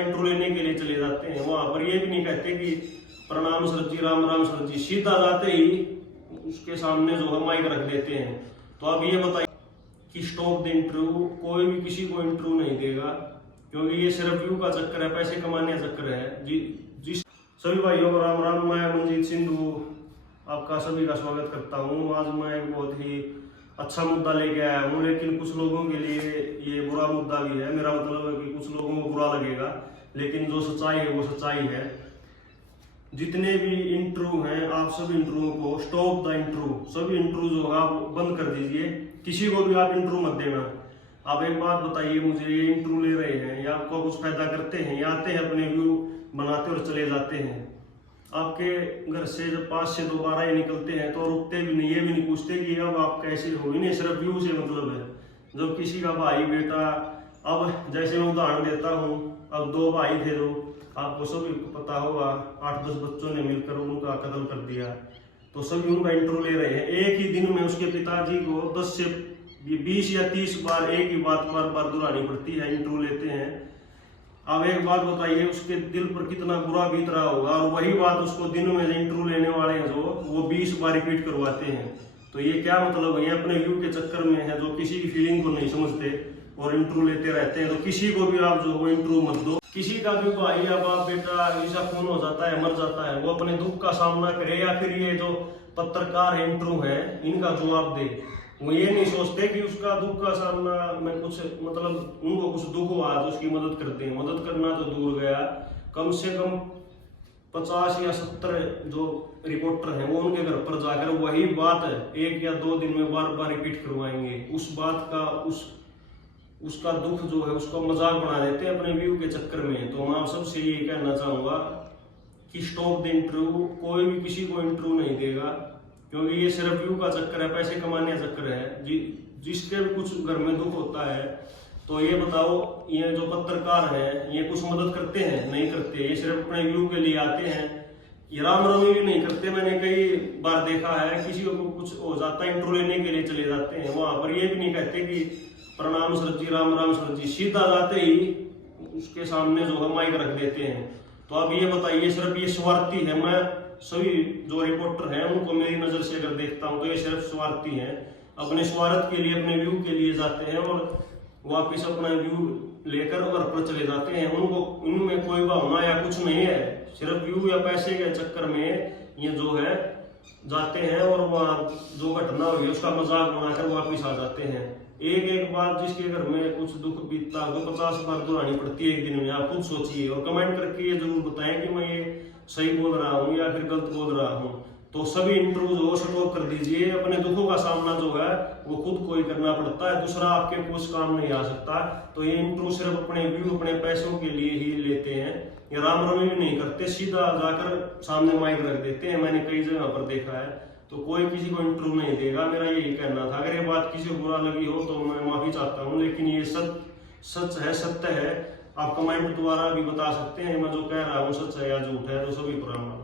Intro लेने के लिए चले जाते हैं। वहां पर ये भी नहीं कहते कि प्रणाम सर जी, राम सर जी, सीधा जाते ही उसके सामने जो है माइक रख देते हैं। तो अब ये बताइए कि स्टॉप द इंटरव्यू, कोई भी किसी को इंटरव्यू नहीं देगा, क्योंकि ये सिर्फ व्यू का चक्कर है, पैसे कमाने का चक्कर है। जिस सभी भाइयों को राम राम। मैं मनजीत सिंधु आपका सभी का स्वागत करता हूँ। आज मैं एक बहुत ही अच्छा मुद्दा लेके आया हूँ, लेकिन कुछ लोगों के लिए ये बुरा मुद्दा भी है। मेरा मतलब है कि कुछ लोगों को बुरा लगेगा, लेकिन जो सच्चाई है वो सच्चाई है। जितने भी इंटरव्यू हैं, आप सभी इंटरव्यू को स्टॉप द इंटरव्यू, सभी इंटरव्यू जो है आप बंद कर दीजिए। किसी को भी आप इंटरव्यू मत देना। आप एक बात बताइए मुझे, ये इंटरव्यू ले रहे हैं, या आपको कुछ फायदा करते हैं, या आते हैं अपने व्यू बनाते और चले जाते हैं। आपके घर से जब 5 से दोबारा ही निकलते हैं तो रुकते भी नहीं, ये भी नहीं पूछते कि अब आप कैसे हो, इन्हें सिर्फ व्यू से मतलब है। जब किसी का भाई बेटा, अब जैसे मैं उदाहरण देता हूँ, अब 2 भाई थे जो आपको सभी को पता होगा, 8-10 बच्चों ने मिलकर उनका कत्ल कर दिया, तो सभी उनका इंटरव्यू ले रहे हैं। एक ही दिन में उसके पिताजी को 10 से 20 या 30 बार एक ही बात बार बार दोहरानी पड़ती है, इंटरव्यू लेते हैं। अब एक बात बताइए, उसके दिल पर कितना बुरा बीत रहा होगा, और वही बात उसको दिन में इंटरव्यू लेने वाले हैं जो वो 20 बार रिपीट करवाते हैं। तो ये क्या मतलब है? ये अपने व्यू के चक्कर में है, जो किसी की फीलिंग को नहीं समझते और इंटरव्यू लेते रहते हैं। तो किसी को भी आप जो वो इंटरव्यू मत दो। किसी का भी भाई या बाप बेटा ऐसा खून हो जाता है, मर जाता है, वो अपने दुख का सामना करे, या फिर ये जो पत्रकार है, इंटरव्यू है, इनका जवाब दे। वो ये नहीं सोचते कि उसका दुख का सामना में कुछ मतलब उनको कुछ दुख हुआ तो उसकी मदद करते हैं। मदद करना तो दूर गया, कम से कम 50 या 70 जो रिपोर्टर हैं वो उनके घर पर जाकर वही बात 1 या 2 दिन में बार बार रिपीट करवाएंगे। उस बात का उसका दुख जो है उसका मजाक बना देते हैं अपने व्यू के चक्कर में। तो मैं आप सबसे ये कहना चाहूंगा कि स्टॉप द इंटरव्यू, कोई भी किसी को इंटरव्यू नहीं देगा, क्योंकि ये सिर्फ व्यू का चक्कर है, पैसे कमाने का चक्कर है। जिसके भी कुछ घर में दुख होता है, तो ये बताओ, ये जो पत्रकार है ये कुछ मदद करते हैं? नहीं करते। ये सिर्फ अपने व्यू के लिए आते हैं, ये राम रमी भी नहीं करते। मैंने कई बार देखा है, किसी को कुछ हो जाता है, इंटरव्यू लेने के लिए चले जाते हैं। वहां पर ये भी नहीं कहते कि प्रणाम सर जी, राम सर जी, सीधा जाते ही उसके सामने जो है माइक रख देते हैं। तो अब ये बताइए, सिर्फ ये स्वार्थी है? मैं सभी जो रिपोर्टर हैं उनको मेरी नजर से अगर देखता हूं तो ये सिर्फ स्वार्थी हैं, अपने स्वार्थ के लिए, अपने व्यू के लिए जाते हैं और वापिस अपना व्यू लेकर घर पर चले जाते हैं। उनको इनमें कोई भावना या कुछ नहीं है, सिर्फ व्यू या पैसे के चक्कर में ये जो है जाते हैं और वहाँ जो घटना हुई है उसका मजाक बनाकर वापिस आ जाते हैं। एक बात जिसके घर में कुछ दुख बीतता है 50 बार दोहरानी पड़ती है एक दिन में। आप खुद सोचिए और कमेंट करके ये जरूर बताएं कि मैं ये सही बोल रहा हूँ या फिर गलत बोल रहा हूँ। तो सभी इंटरव्यू जो स्टॉप कर दीजिए। अपने दुखों का सामना जो है वो खुद को ही करना पड़ता है, दूसरा आपके कुछ काम नहीं आ सकता। तो ये इंटरव्यू सिर्फ अपने व्यू, अपने पैसों के लिए ही लेते हैं। ये राम रमी भी नहीं करते, सीधा जाकर सामने माइक रख देते हैं। मैंने कई जगह पर देखा है। तो कोई किसी को इंटरव्यू नहीं देगा, मेरा यही कहना था। अगर ये बात किसी को बुरा लगी हो तो मैं माफी चाहता हूँ, लेकिन ये सच है, सत्य है। आप कमेंट द्वारा भी बता सकते हैं मैं जो कह रहा हूँ सच है या झूठ है। तो सभी को राम राम।